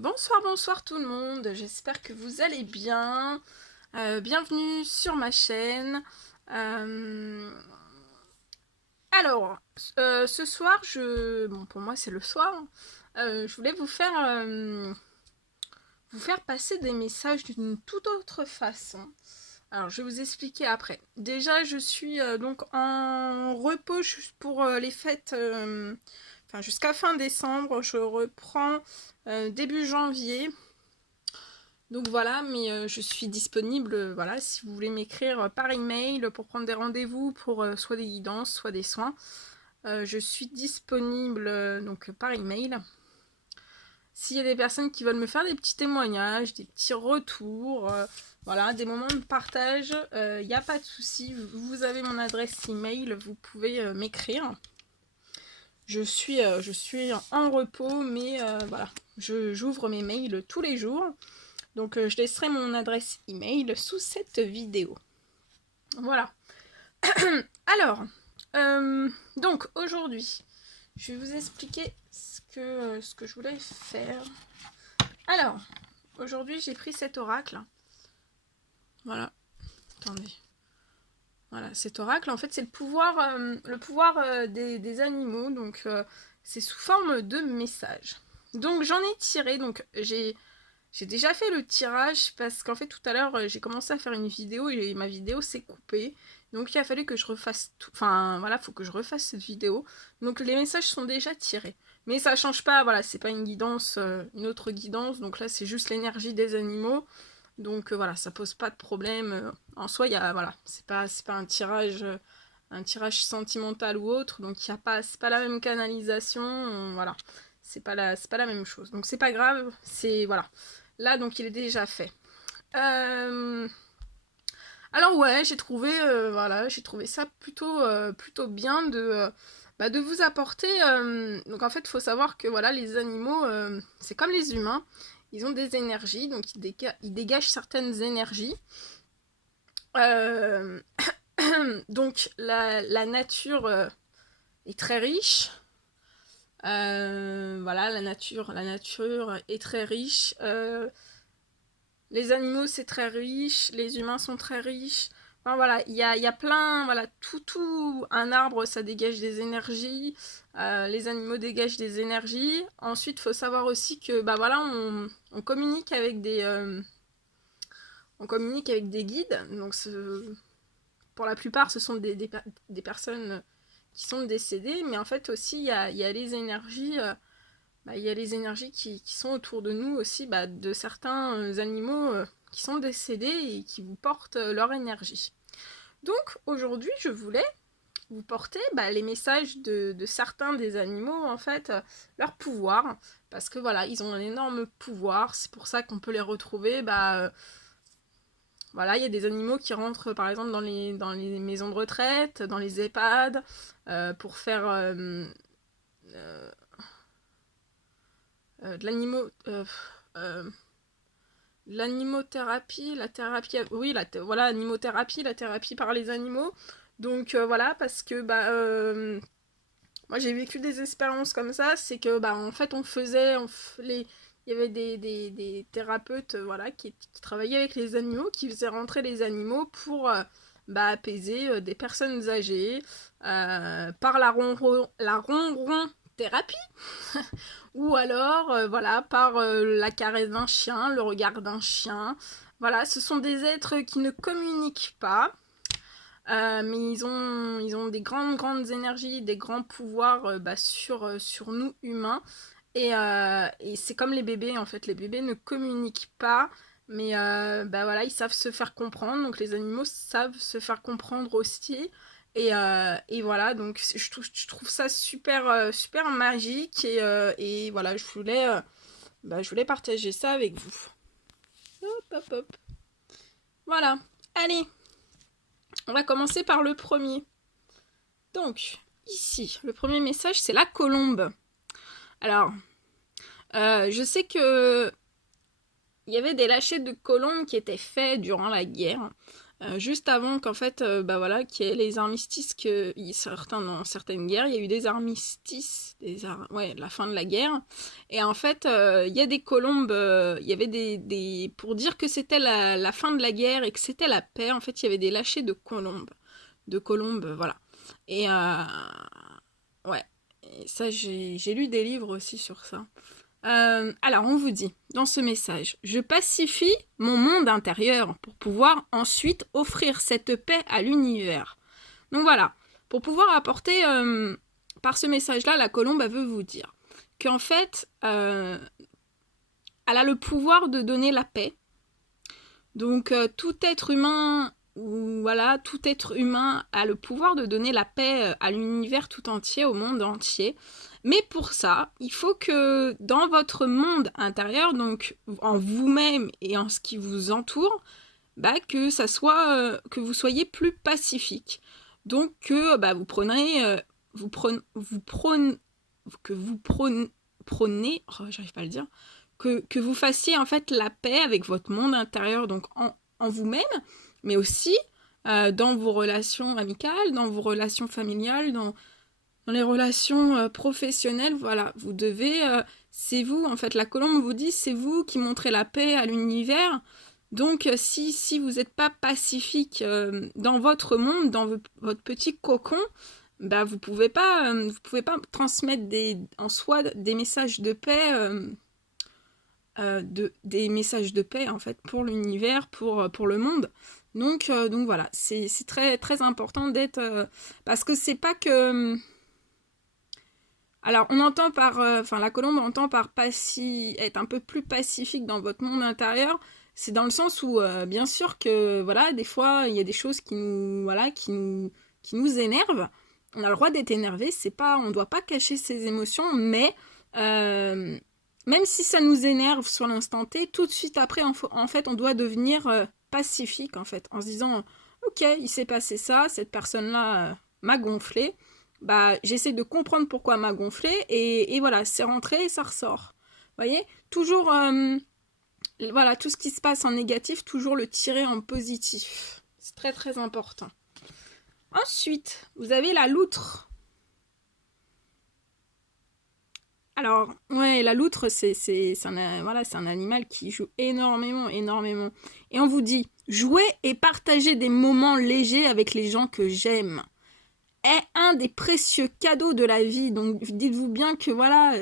Bonsoir, bonsoir tout le monde, j'espère que vous allez bien. Bienvenue sur ma chaîne. Euh, ce soir, bon, pour moi c'est le soir, je voulais vous faire passer des messages d'une toute autre façon. Alors, je vais vous expliquer après. Déjà, je suis donc en repos juste pour les fêtes, enfin jusqu'à fin décembre. Je reprends début janvier. Donc voilà, mais je suis disponible, voilà, si vous voulez m'écrire par email pour prendre des rendez-vous pour soit des guidances, soit des soins. Je suis disponible donc par email. S'il y a des personnes qui veulent me faire des petits témoignages, des petits retours, voilà, des moments de partage, il n'y a pas de souci. Vous avez mon adresse email, vous pouvez m'écrire. Je suis en repos, mais voilà, j'ouvre mes mails tous les jours. Donc je laisserai mon adresse email sous cette vidéo. Voilà. Alors, donc aujourd'hui, je vais vous expliquer ce que je voulais faire. Alors, aujourd'hui j'ai pris cet oracle. Voilà. Attendez. Voilà, cet oracle, en fait, c'est le pouvoir des animaux. Donc, c'est sous forme de message. Donc, j'en ai tiré. Donc, j'ai déjà fait le tirage parce qu'en fait tout à l'heure j'ai commencé à faire une vidéo et ma vidéo s'est coupée. Donc il a fallu que je refasse tout. Enfin voilà, faut que je refasse cette vidéo. Donc les messages sont déjà tirés. Mais ça change pas, voilà, c'est pas une guidance, une autre guidance. Donc là c'est juste l'énergie des animaux. Donc voilà, ça pose pas de problème. En soi, il y a, voilà, c'est pas un tirage sentimental ou autre. Donc il y a pas, c'est pas la même canalisation. Voilà, c'est pas la même chose. Donc c'est pas grave, c'est, voilà. Là, donc, il est déjà fait. Alors ouais, voilà, j'ai trouvé ça plutôt bien de vous apporter. Donc en fait, il faut savoir que voilà, les animaux, c'est comme les humains, ils ont des énergies, donc ils dégagent certaines énergies. Euh, donc la nature est très riche. Voilà, la nature est très riche. Les animaux, c'est très riche, les humains sont très riches. Enfin, voilà, il y a plein, voilà, tout, un arbre, ça dégage des énergies, les animaux dégagent des énergies. Ensuite, il faut savoir aussi que, bah voilà, on communique avec on communique avec des guides. Donc, pour la plupart, ce sont des personnes qui sont décédées, mais en fait aussi, il y a les énergies. Il y a les énergies qui sont autour de nous aussi, de certains animaux qui sont décédés et qui vous portent leur énergie. Donc aujourd'hui, je voulais vous porter les messages de certains des animaux, en fait, leur pouvoir, parce que voilà, ils ont un énorme pouvoir, c'est pour ça qu'on peut les retrouver, voilà, il y a des animaux qui rentrent par exemple dans les maisons de retraite, dans les EHPAD, pour faire euh, de l'animothérapie, la thérapie, oui, voilà, animothérapie, la thérapie par les animaux. Donc voilà, parce que moi j'ai vécu des expériences comme ça, c'est que en fait il y avait des thérapeutes voilà, qui travaillaient avec les animaux, qui faisaient rentrer les animaux pour apaiser des personnes âgées par la ronron thérapie ou alors voilà par la caresse d'un chien, le regard d'un chien. Voilà, ce sont des êtres qui ne communiquent pas, mais ils ont des grandes énergies, des grands pouvoirs sur nous humains. Et c'est comme les bébés, en fait, les bébés ne communiquent pas, mais voilà, ils savent se faire comprendre, donc les animaux savent se faire comprendre aussi. Et voilà, donc je trouve ça super, super magique, et voilà, je voulais partager ça avec vous. Hop, hop, hop. Voilà, allez, on va commencer par le premier. Donc, ici, le premier message, c'est la colombe. Alors, je sais que il y avait des lâchers de colombes qui étaient faits durant la guerre. juste avant qu'en fait, bah voilà, qu'il y ait les armistices, dans certaines guerres, il y a eu des armistices, ouais, la fin de la guerre, et en fait, il y a des colombes, il y avait pour dire que c'était la fin de la guerre et que c'était la paix, en fait, il y avait des lâchers de colombes, voilà. Et ouais, et ça, j'ai lu des livres aussi sur ça. Alors, on vous dit dans ce message, je pacifie mon monde intérieur pour pouvoir ensuite offrir cette paix à l'univers. Donc voilà, pour pouvoir apporter, par ce message-là, la colombe, elle veut vous dire qu'en fait, elle a le pouvoir de donner la paix. Donc, tout être humain, voilà, tout être humain a le pouvoir de donner la paix à l'univers tout entier, au monde entier. Mais pour ça, il faut que dans votre monde intérieur, donc en vous-même et en ce qui vous entoure, bah, que vous soyez plus pacifique. Donc que bah, vous prenez, prenez, oh, j'arrive pas à le dire, que vous fassiez en fait la paix avec votre monde intérieur, donc en vous-même, mais aussi dans vos relations amicales, dans vos relations familiales, dans les relations professionnelles, voilà, vous devez, c'est vous, en fait, la colombe vous dit, c'est vous qui montrez la paix à l'univers. Donc, si vous n'êtes pas pacifique dans votre monde, dans votre petit cocon, bah, vous pouvez pas transmettre en soi des messages de paix, des messages de paix, en fait, pour l'univers, pour le monde. Donc voilà, c'est très, très important d'être... parce que c'est pas que... Alors, on entend la colombe entend par être un peu plus pacifique dans votre monde intérieur. C'est dans le sens où, bien sûr que, voilà, des fois, il y a des choses qui nous énervent. On a le droit d'être énervé, on ne doit pas cacher ses émotions, mais même si ça nous énerve sur l'instant T, tout de suite après, en fait, on doit devenir pacifique, en fait, en se disant, ok, il s'est passé ça, cette personne-là m'a gonflé, bah, j'essaie de comprendre pourquoi elle m'a gonflé, et voilà, c'est rentré et ça ressort. Vous voyez, toujours, voilà, tout ce qui se passe en négatif, toujours le tirer en positif. C'est très très important. Ensuite, vous avez la loutre. Alors, ouais, la loutre, c'est un animal qui joue énormément, énormément. Et on vous dit, jouer et partager des moments légers avec les gens que j'aime est un des précieux cadeaux de la vie. Donc, dites-vous bien que, voilà,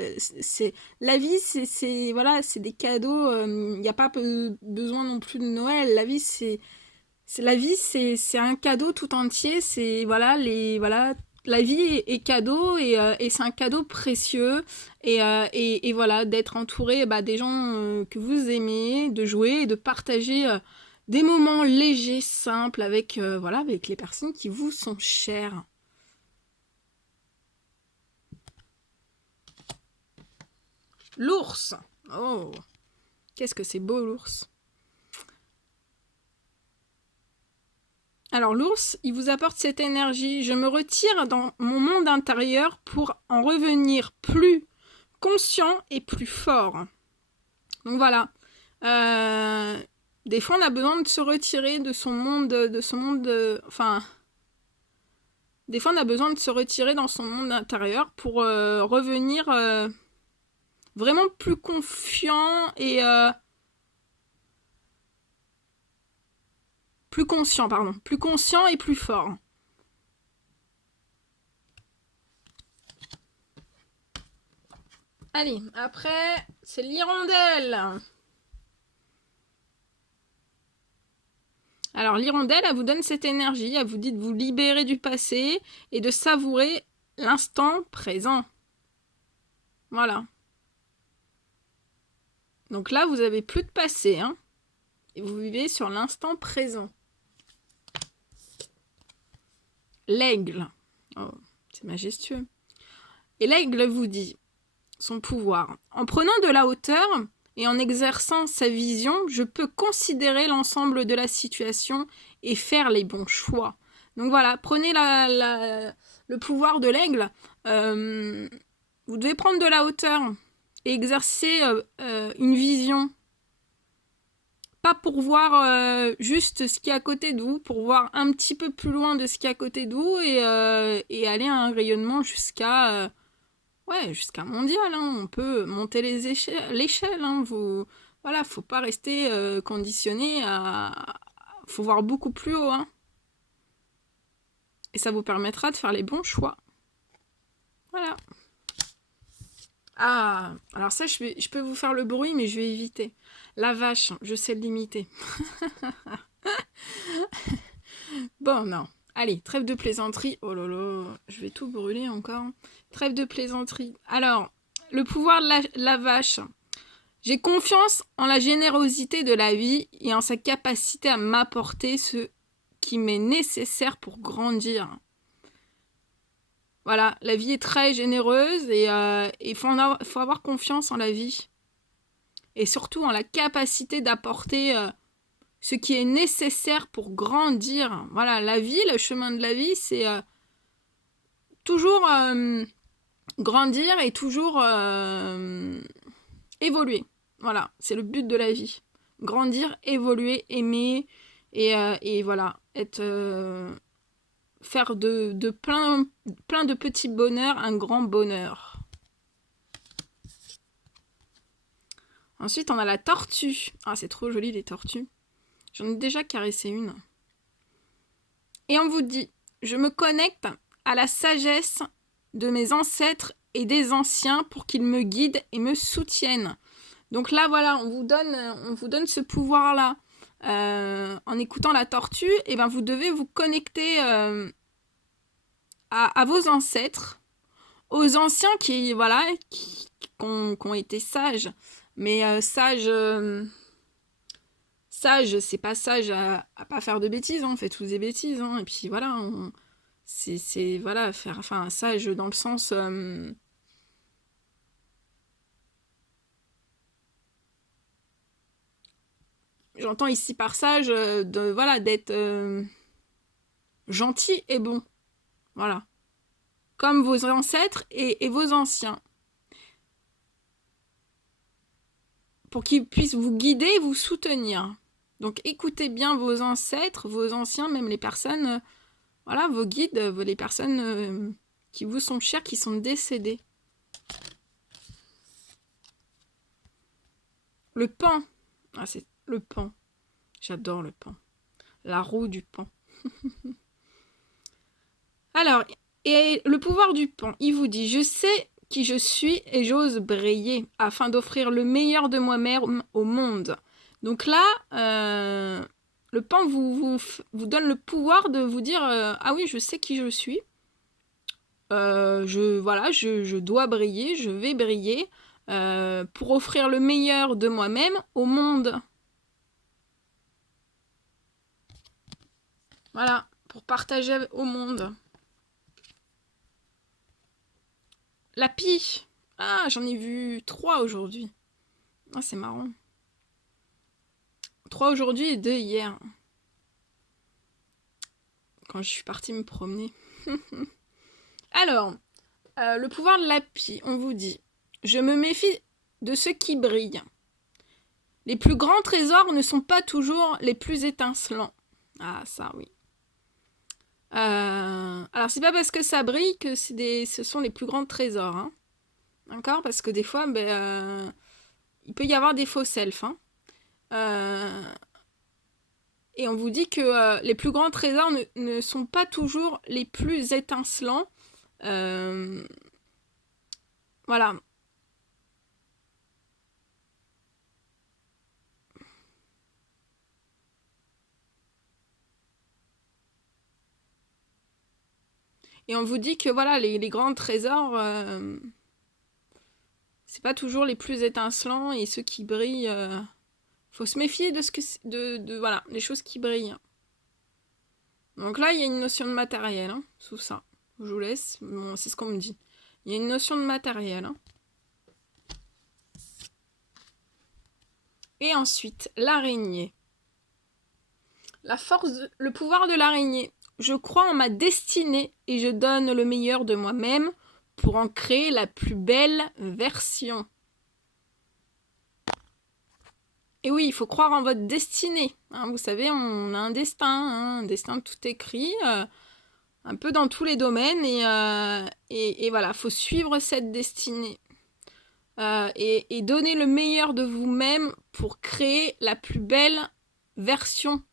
la vie, c'est des cadeaux. Il n'y a pas besoin non plus de Noël. La vie, c'est un cadeau tout entier. La vie est cadeau et c'est un cadeau précieux et voilà, d'être entouré des gens que vous aimez, de jouer et de partager des moments légers, simples avec les personnes qui vous sont chères. L'ours. Oh, qu'est-ce que c'est beau l'ours. Alors l'ours, il vous apporte cette énergie. Je me retire dans mon monde intérieur pour en revenir plus conscient et plus fort. Donc voilà. Des fois, on a besoin de se retirer de son monde, des fois, on a besoin de se retirer dans son monde intérieur pour revenir vraiment plus confiant et plus conscient et plus fort. Allez, après, c'est l'hirondelle. Alors, l'hirondelle, elle vous donne cette énergie, elle vous dit de vous libérer du passé et de savourer l'instant présent. Voilà. Donc là, vous n'avez plus de passé, hein, et vous vivez sur l'instant présent. L'aigle. Oh, c'est majestueux. Et l'aigle vous dit son pouvoir. En prenant de la hauteur et en exerçant sa vision, je peux considérer l'ensemble de la situation et faire les bons choix. Donc voilà, prenez le pouvoir de l'aigle. Vous devez prendre de la hauteur et exercer une vision pas pour voir juste ce qu'il y a à côté de vous, pour voir un petit peu plus loin de ce qu'il y a à côté de vous et aller à un rayonnement jusqu'à jusqu'à mondial. Hein. On peut monter l'échelle. Hein. Voilà, faut pas rester conditionné faut voir beaucoup plus haut. Hein. Et ça vous permettra de faire les bons choix. Voilà. Ah, alors ça, je peux vous faire le bruit, mais je vais éviter. La vache, je sais le limiter. Bon, non. Allez, trêve de plaisanterie. Oh là là, je vais tout brûler encore. Trêve de plaisanterie. Alors, le pouvoir de la vache. J'ai confiance en la générosité de la vie et en sa capacité à m'apporter ce qui m'est nécessaire pour grandir. Voilà, la vie est très généreuse et il faut avoir confiance en la vie. Et surtout en la capacité d'apporter ce qui est nécessaire pour grandir. Voilà, la vie, le chemin de la vie, c'est toujours grandir et toujours évoluer. Voilà, c'est le but de la vie. Grandir, évoluer, aimer et voilà, faire de plein de petits bonheurs un grand bonheur. Ensuite, on a la tortue. Ah, c'est trop joli les tortues. J'en ai déjà caressé une. Et on vous dit, je me connecte à la sagesse de mes ancêtres et des anciens pour qu'ils me guident et me soutiennent. Donc là, voilà, on vous donne ce pouvoir-là. En écoutant la tortue, et ben vous devez vous connecter à vos ancêtres, aux anciens qui ont été sages. Mais sage, c'est pas sage à pas faire de bêtises, hein. On fait tous des bêtises, hein. Et puis voilà, c'est voilà, sage dans le sens j'entends ici par sage d'être gentil et bon. Voilà. Comme vos ancêtres et vos anciens. Pour qu'ils puissent vous guider, vous soutenir. Donc écoutez bien vos ancêtres, vos anciens, même les personnes, vos guides, les personnes qui vous sont chères, qui sont décédées. Le pan. Ah, c'est le pan. J'adore le pan. La roue du pan. Alors, et le pouvoir du pan, il vous dit, je sais qui je suis et j'ose briller afin d'offrir le meilleur de moi-même au monde. Donc là, le pan vous donne le pouvoir de vous dire ah oui, je sais qui je suis. Je dois briller, je vais briller pour offrir le meilleur de moi-même au monde. Voilà, pour partager au monde. La pie. Ah, j'en ai vu 3 aujourd'hui. Ah, c'est marrant. 3 aujourd'hui et 2 hier. Quand je suis partie me promener. Alors, le pouvoir de la pie, on vous dit. Je me méfie de ceux qui brillent. Les plus grands trésors ne sont pas toujours les plus étincelants. Ah, ça, oui. Alors, c'est pas parce que ça brille que ce sont les plus grands trésors. Hein. D'accord ? Parce que des fois, il peut y avoir des faux selfs. Hein. Et on vous dit que les plus grands trésors ne sont pas toujours les plus étincelants. Voilà. Et on vous dit que voilà, les grands trésors, c'est pas toujours les plus étincelants et ceux qui brillent. Faut se méfier de voilà, les choses qui brillent. Donc là, il y a une notion de matériel sous ça. Je vous laisse. Bon, c'est ce qu'on me dit. Il y a une notion de matériel. Hein. Et ensuite, l'araignée. Le pouvoir de l'araignée. Je crois en ma destinée et je donne le meilleur de moi-même pour en créer la plus belle version. Et oui, il faut croire en votre destinée. Hein, vous savez, on a un destin, hein, un destin tout écrit, un peu dans tous les domaines. Et voilà, il faut suivre cette destinée. Et donner le meilleur de vous-même pour créer la plus belle version.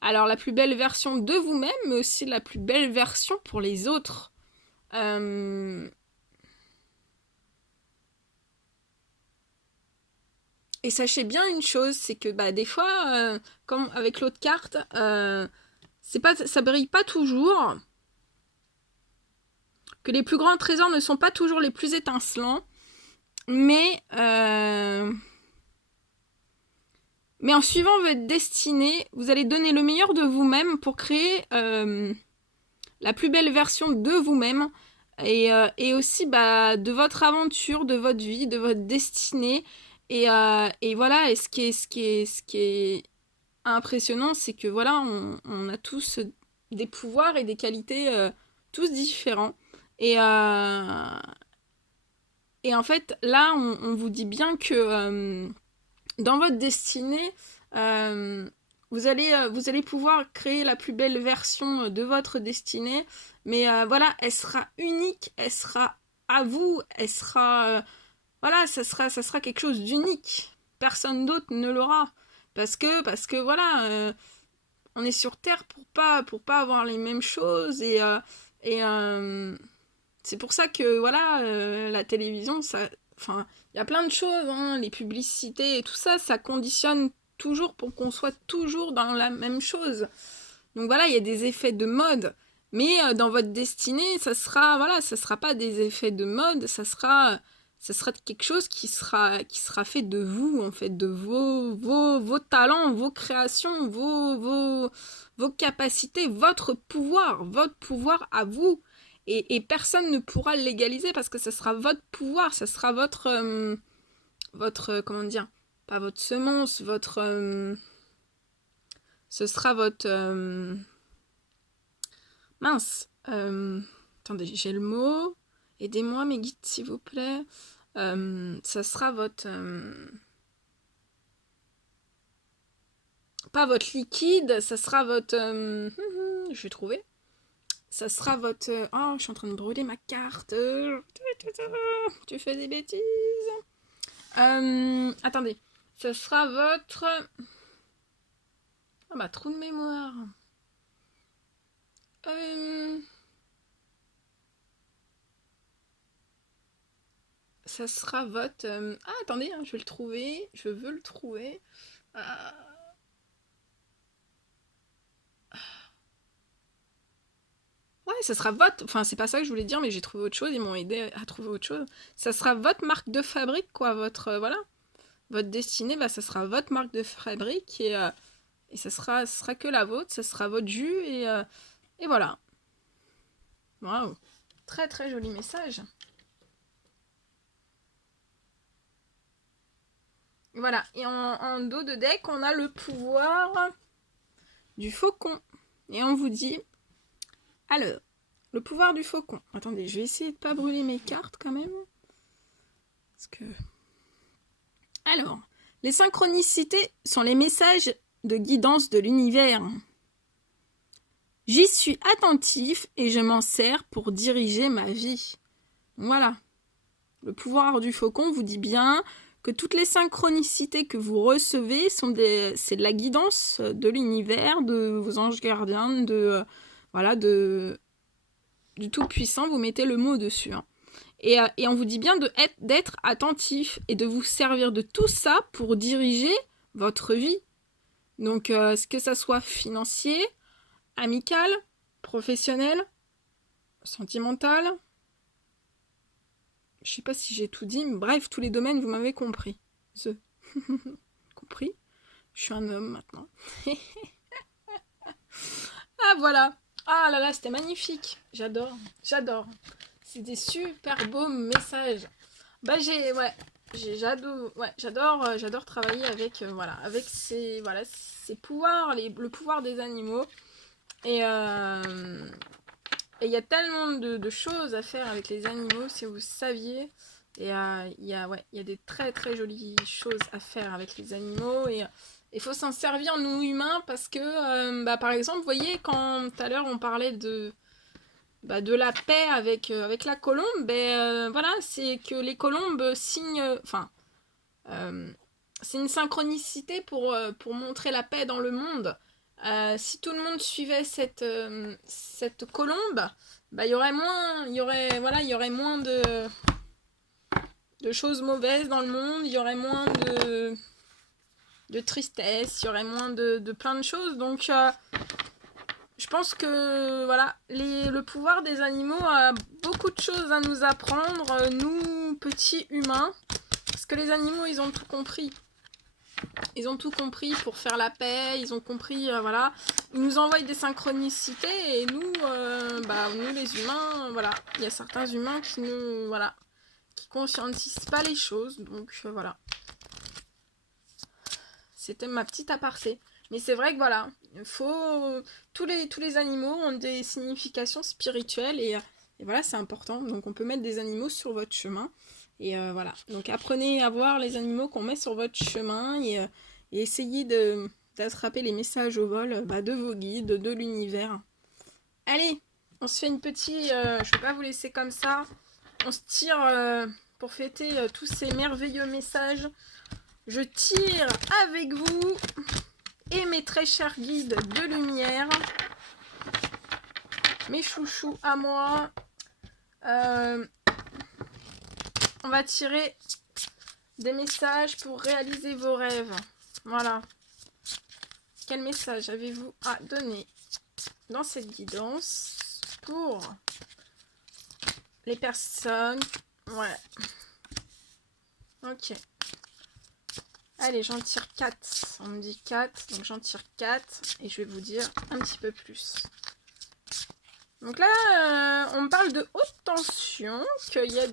Alors, la plus belle version de vous-même, mais aussi la plus belle version pour les autres. Et sachez bien une chose, c'est que bah, des fois, comme avec l'autre carte, ça brille pas toujours. Que les plus grands trésors ne sont pas toujours les plus étincelants. Mais en suivant votre destinée, vous allez donner le meilleur de vous-même pour créer la plus belle version de vous-même. Et aussi bah, de votre aventure, de votre vie, de votre destinée. Et voilà, et ce qui est impressionnant, c'est que voilà, on a tous des pouvoirs et des qualités tous différents. Et en fait, là, on vous dit bien que dans votre destinée, vous allez pouvoir créer la plus belle version de votre destinée. Mais voilà, elle sera unique, elle sera à vous, elle sera... voilà, ça sera quelque chose d'unique. Personne d'autre ne l'aura. Parce que voilà, on est sur Terre pour pas avoir les mêmes choses. Et c'est pour ça que voilà, la télévision, ça... Enfin, il y a plein de choses, hein, les publicités et tout ça, ça conditionne toujours pour qu'on soit toujours dans la même chose. Donc voilà, il y a des effets de mode. Mais dans votre destinée, ça sera pas des effets de mode, ça sera quelque chose qui sera fait de vous, en fait, de vos talents, vos créations, vos capacités, votre pouvoir à vous. Et personne ne pourra le légaliser parce que ça sera votre pouvoir, ça sera comment dire, pas votre semence, ce sera votre... mince. Attendez, j'ai le mot. Aidez-moi, mes guides, s'il vous plaît. Ça sera votre... pas votre liquide, ça sera votre... je vais trouver. Ça sera votre... oh, je suis en train de brûler ma carte. Tu fais des bêtises. Attendez. Ça sera votre... ah bah, trou de mémoire. Ça sera votre... ah, attendez, hein, je vais le trouver. Je veux le trouver. Ouais, ça sera votre... enfin, c'est pas ça que je voulais dire, mais j'ai trouvé autre chose. Ils m'ont aidé à trouver autre chose. Ça sera votre marque de fabrique, quoi. Votre... voilà. Votre destinée, bah, ça sera votre marque de fabrique. Et ça sera que la vôtre. Ça sera votre jus. Et voilà. Waouh. Très, très joli message. Voilà. Et en dos de deck, on a le pouvoir du faucon. Et on vous dit... alors, le pouvoir du faucon. Attendez, je vais essayer de pas brûler mes cartes quand même. Parce que... alors, les synchronicités sont les messages de guidance de l'univers. J'y suis attentif et je m'en sers pour diriger ma vie. Voilà. Le pouvoir du faucon vous dit bien que toutes les synchronicités que vous recevez c'est de la guidance de l'univers, de vos anges gardiens, du Tout-Puissant. Vous mettez le mot dessus. Hein. Et on vous dit bien d'être attentif et de vous servir de tout ça pour diriger votre vie. Donc, que ça soit financier, amical, professionnel, sentimental. Je sais pas si j'ai tout dit, mais bref, tous les domaines, vous m'avez compris. Compris? Je suis un homme maintenant. Ah, voilà. Ah là là, c'était magnifique. J'adore. C'est des super beaux messages. Bah j'adore travailler avec ces pouvoirs, le pouvoir des animaux. Et il y a tellement de choses à faire avec les animaux, si vous saviez. Ouais, il y a des très très jolies choses à faire avec les animaux et il faut s'en servir nous humains parce que, par exemple, vous voyez, quand tout à l'heure on parlait de la paix avec la colombe, voilà, c'est que les colombes signent, enfin, c'est une synchronicité pour montrer la paix dans le monde. Si tout le monde suivait cette colombe, il y aurait moins, il y aurait moins de choses mauvaises dans le monde, il y aurait moins de tristesse, il y aurait moins de plein de choses. Donc, je pense que voilà, le pouvoir des animaux a beaucoup de choses à nous apprendre, nous, petits humains, parce que les animaux, ils ont tout compris. Ils ont tout compris pour faire la paix, ils ont compris, voilà. Ils nous envoient des synchronicités et nous, nous les humains, voilà. Il y a certains humains qui nous, voilà, qui conscientisent pas les choses, donc voilà. C'était ma petite aparté. Mais c'est vrai que voilà, tous les animaux ont des significations spirituelles et voilà, c'est important. Donc on peut mettre des animaux sur votre chemin. Et voilà, donc apprenez à voir les animaux qu'on met sur votre chemin et essayez d'attraper les messages au vol de vos guides, de l'univers. Allez, on se fait une petite... je ne vais pas vous laisser comme ça. On se tire pour fêter tous ces merveilleux messages. Je tire avec vous et mes très chers guides de lumière. Mes chouchous à moi. On va tirer des messages pour réaliser vos rêves. Voilà. Quel message avez-vous à donner dans cette guidance pour les personnes? Ouais. Ok. Allez, j'en tire 4. On me dit 4, donc j'en tire 4. Et je vais vous dire un petit peu plus. Donc là, on parle de haute tension, qu'il y a...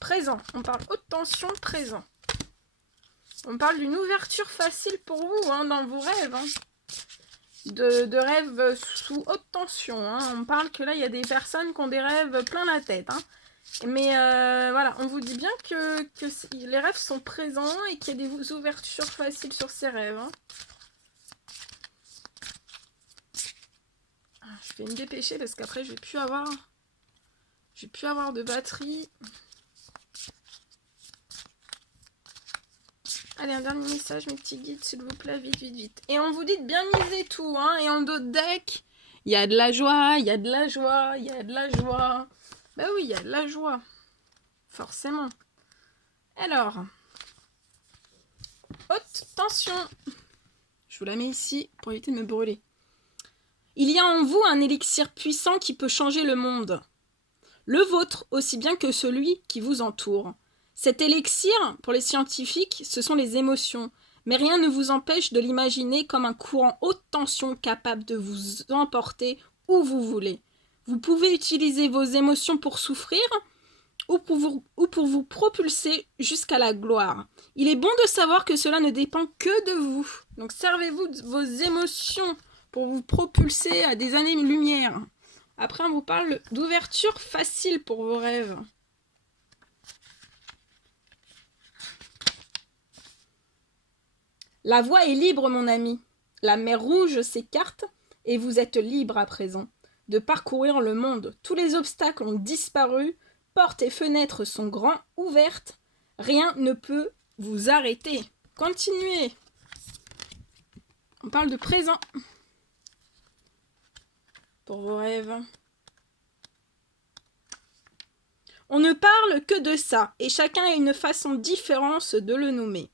Présent. On parle haute tension présent. On parle d'une ouverture facile pour vous hein, dans vos rêves. Hein. De rêves sous haute tension. Hein. On parle que là, il y a des personnes qui ont des rêves plein la tête. Hein. Mais voilà, on vous dit bien que les rêves sont présents et qu'il y a des ouvertures faciles sur ces rêves. Hein. Je vais me dépêcher parce qu'après, je vais plus avoir de batterie. Allez, un dernier message, mes petits guides, s'il vous plaît, vite, vite, vite. Et on vous dit de bien miser tout, hein. Et en dos de deck, il y a de la joie, il y a de la joie, il y a de la joie. Bah oui, il y a de la joie. Forcément. Alors. Haute tension. Je vous la mets ici pour éviter de me brûler. Il y a en vous un élixir puissant qui peut changer le monde. Le vôtre aussi bien que celui qui vous entoure. Cet élixir, pour les scientifiques, ce sont les émotions, mais rien ne vous empêche de l'imaginer comme un courant haute tension capable de vous emporter où vous voulez. Vous pouvez utiliser vos émotions pour souffrir ou pour vous propulser jusqu'à la gloire. Il est bon de savoir que cela ne dépend que de vous. Donc servez-vous de vos émotions pour vous propulser à des années-lumière. Après, on vous parle d'ouverture facile pour vos rêves. La voie est libre, mon ami. La mer Rouge s'écarte et vous êtes libre à présent de parcourir le monde. Tous les obstacles ont disparu, portes et fenêtres sont grands ouvertes. Rien ne peut vous arrêter. Continuez. On parle de présent pour vos rêves. On ne parle que de ça et chacun a une façon différente de le nommer.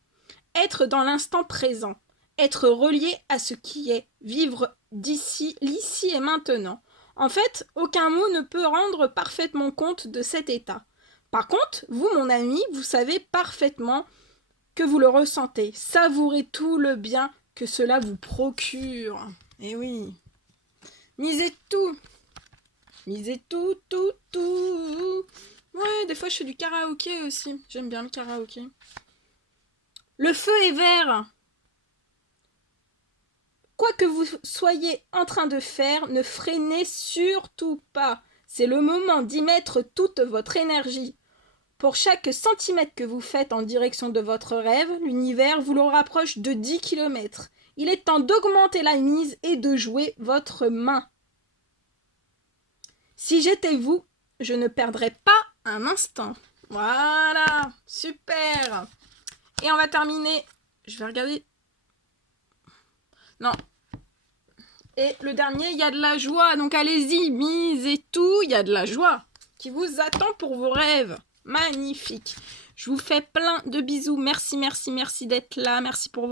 Être dans l'instant présent, être relié à ce qui est, vivre d'ici, l'ici et maintenant. En fait, aucun mot ne peut rendre parfaitement compte de cet état. Par contre, vous, mon ami, vous savez parfaitement que vous le ressentez. Savourez tout le bien que cela vous procure. Eh oui. Misez tout. Misez tout, tout, tout. Ouais, des fois je fais du karaoké aussi. J'aime bien le karaoké. Le feu est vert. Quoi que vous soyez en train de faire, ne freinez surtout pas. C'est le moment d'y mettre toute votre énergie. Pour chaque centimètre que vous faites en direction de votre rêve, l'univers vous le rapproche de 10 km. Il est temps d'augmenter la mise et de jouer votre main. Si j'étais vous, je ne perdrais pas un instant. Voilà, super. Et on va terminer. Je vais regarder. Non. Et le dernier, il y a de la joie. Donc allez-y, misez tout. Il y a de la joie qui vous attend pour vos rêves. Magnifique. Je vous fais plein de bisous. Merci, merci, merci d'être là. Merci pour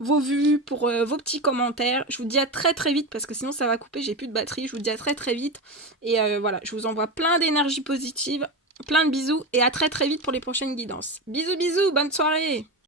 vos vues, pour vos petits commentaires. Je vous dis à très très vite parce que sinon ça va couper, j'ai plus de batterie. Je vous dis à très très vite. Et voilà, je vous envoie plein d'énergie positive, plein de bisous et à très très vite pour les prochaines guidances. Bisous bisous, bonne soirée.